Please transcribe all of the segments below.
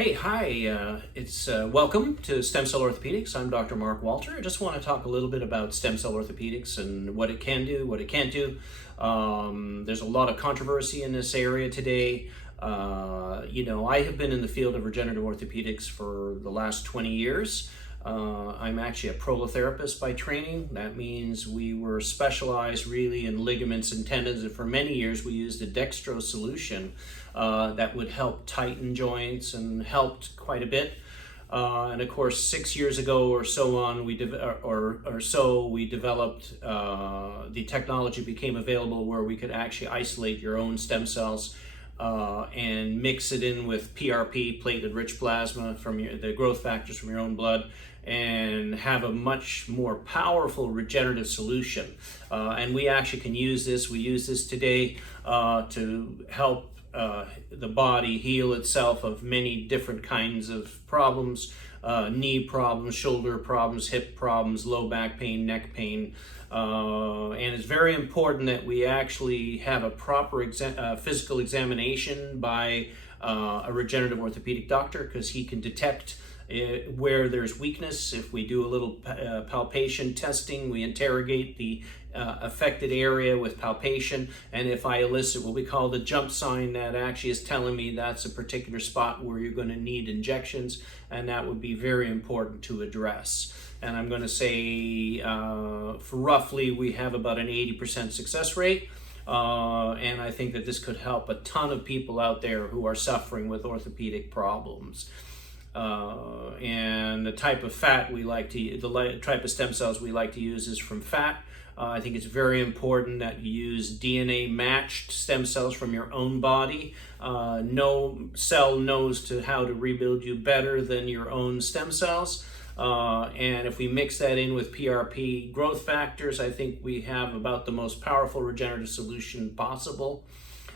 It's welcome to Stem Cell Orthopedics. I'm Dr. Mark Walter. I just want to talk a little bit about stem cell orthopedics and what it can do, what it can't do. There's a lot of controversy in this area today. I have been in the field of regenerative orthopedics for the last 20 years. I'm actually a prolotherapist by training. That means we were specialized really in ligaments and tendons, and for many years we used a dextrose solution that would help tighten joints and helped quite a bit. And of course, 6 years ago or so on, we developed the technology became available where we could actually isolate your own stem cells and mix it in with PRP, platelet-rich plasma, from the growth factors from your own blood, and have a much more powerful regenerative solution. And we actually can use this. We use this today to help the body heal itself of many different kinds of problems, knee problems, shoulder problems, hip problems, low back pain, neck pain. And it's very important that we actually have a proper physical examination by a regenerative orthopedic doctor, because he can detect where there's weakness. If we do a little palpation testing, we interrogate the affected area with palpation, and if I elicit what we call the jump sign, that actually is telling me that's a particular spot where you're going to need injections, and that would be very important to address. And I'm going to say for roughly we have about an 80% success rate. And I think that this could help a ton of people out there who are suffering with orthopedic problems. And the type of fat we like to use, the type of stem cells we like to use is from fat. I think it's very important that you use DNA matched stem cells from your own body. No cell knows how to rebuild you better than your own stem cells. And if we mix that in with PRP growth factors, I think we have about the most powerful regenerative solution possible.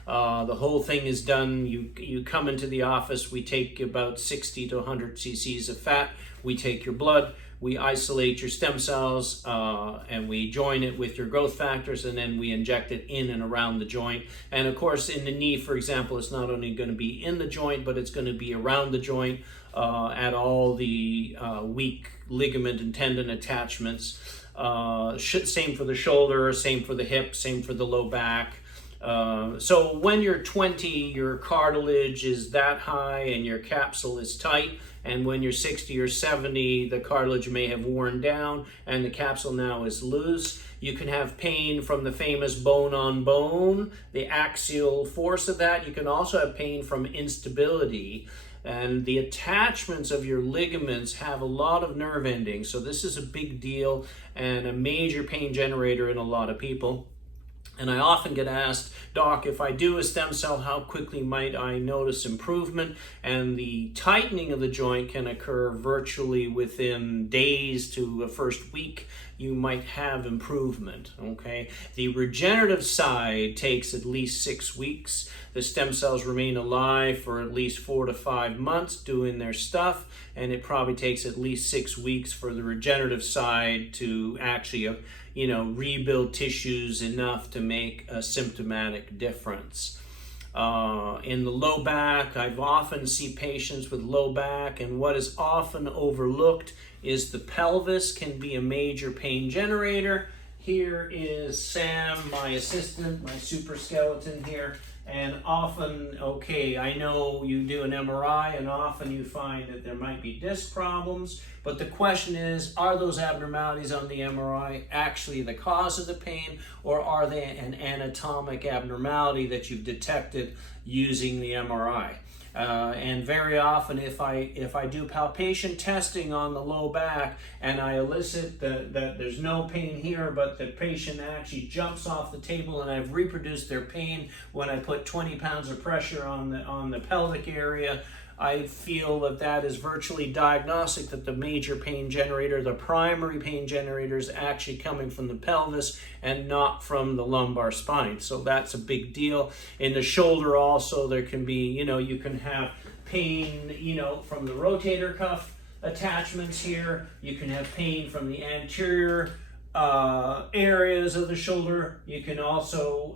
The whole thing is done. You come into the office, we take about 60 to 100 cc's of fat, we take your blood, we isolate your stem cells, and we join it with your growth factors, and then we inject it in and around the joint. And of course, in the knee, for example, it's not only going to be in the joint, but it's going to be around the joint at all the weak ligament and tendon attachments. Same for the shoulder, same for the hip, same for the low back. So when you're 20, your cartilage is that high and your capsule is tight, and when you're 60 or 70, the cartilage may have worn down and the capsule now is loose. You can have pain from the famous bone on bone, the axial force of that. You can also have pain from instability, and the attachments of your ligaments have a lot of nerve endings. So this is a big deal and a major pain generator in a lot of people. And I often get asked, Doc, if I do a stem cell, how quickly might I notice improvement? And the tightening of the joint can occur virtually within days to the first week. You might have improvement, okay? The regenerative side takes at least 6 weeks. The stem cells remain alive for at least 4 to 5 months doing their stuff, and it probably takes at least 6 weeks for the regenerative side to actually rebuild tissues enough to make a symptomatic difference. In the low back, I've often see patients with low back, and what is often overlooked is the pelvis can be a major pain generator. Here is Sam, my assistant, my super skeleton here. And often, I know you do an MRI, and often you find that there might be disc problems, but the question is, are those abnormalities on the MRI actually the cause of the pain, or are they an anatomic abnormality that you've detected using the MRI? And very often, if I do palpation testing on the low back and I elicit that there's no pain here, but the patient actually jumps off the table, and I've reproduced their pain when I put 20 pounds of pressure on the pelvic area, I feel that is virtually diagnostic that the major pain generator, the primary pain generator, is actually coming from the pelvis and not from the lumbar spine. So that's a big deal. In the shoulder also, there can be, you can have pain, from the rotator cuff attachments here. You can have pain from the anterior areas of the shoulder. You can also,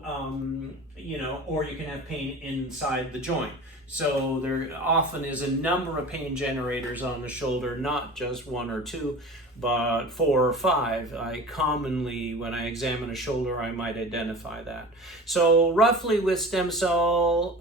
or you can have pain inside the joint. So there often is a number of pain generators on the shoulder, not just one or two, but 4 or 5. I commonly, when I examine a shoulder, I might identify that. So roughly with stem cell,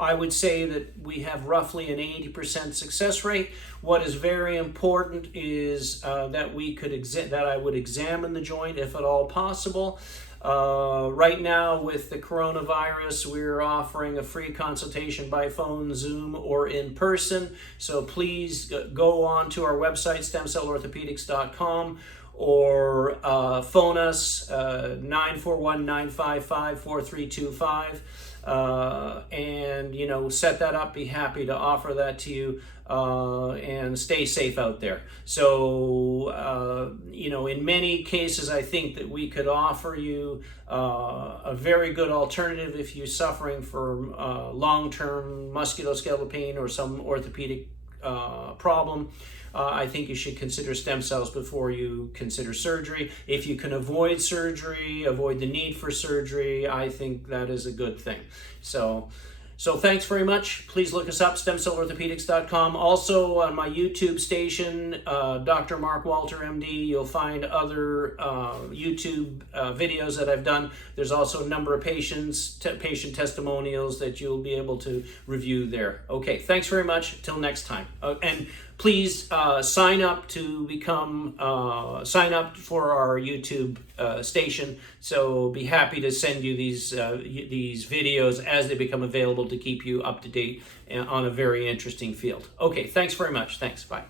I would say that we have roughly an 80% success rate. What is very important is that I would examine the joint if at all possible. Right now with the coronavirus, we're offering a free consultation by phone, Zoom, or in person. So please go on to our website, stemcellorthopedics.com, or phone us 941-955-4325, and set that up. Be happy to offer that to you, and stay safe out there. So in many cases, I think that we could offer you a very good alternative if you're suffering from long-term musculoskeletal pain or some orthopedic problem. I think you should consider stem cells before you consider surgery. If you can avoid surgery, avoid the need for surgery, I think that is a good thing. So thanks very much. Please look us up, stemcellorthopedics.com. Also on my YouTube station, Dr. Mark Walter, MD, you'll find other YouTube videos that I've done. There's also a number of patient testimonials that you'll be able to review there. Okay, thanks very much. Till next time. And please sign up for our YouTube station. So be happy to send you these videos as they become available to keep you up to date on a very interesting field. Okay, thanks very much. Thanks. Bye.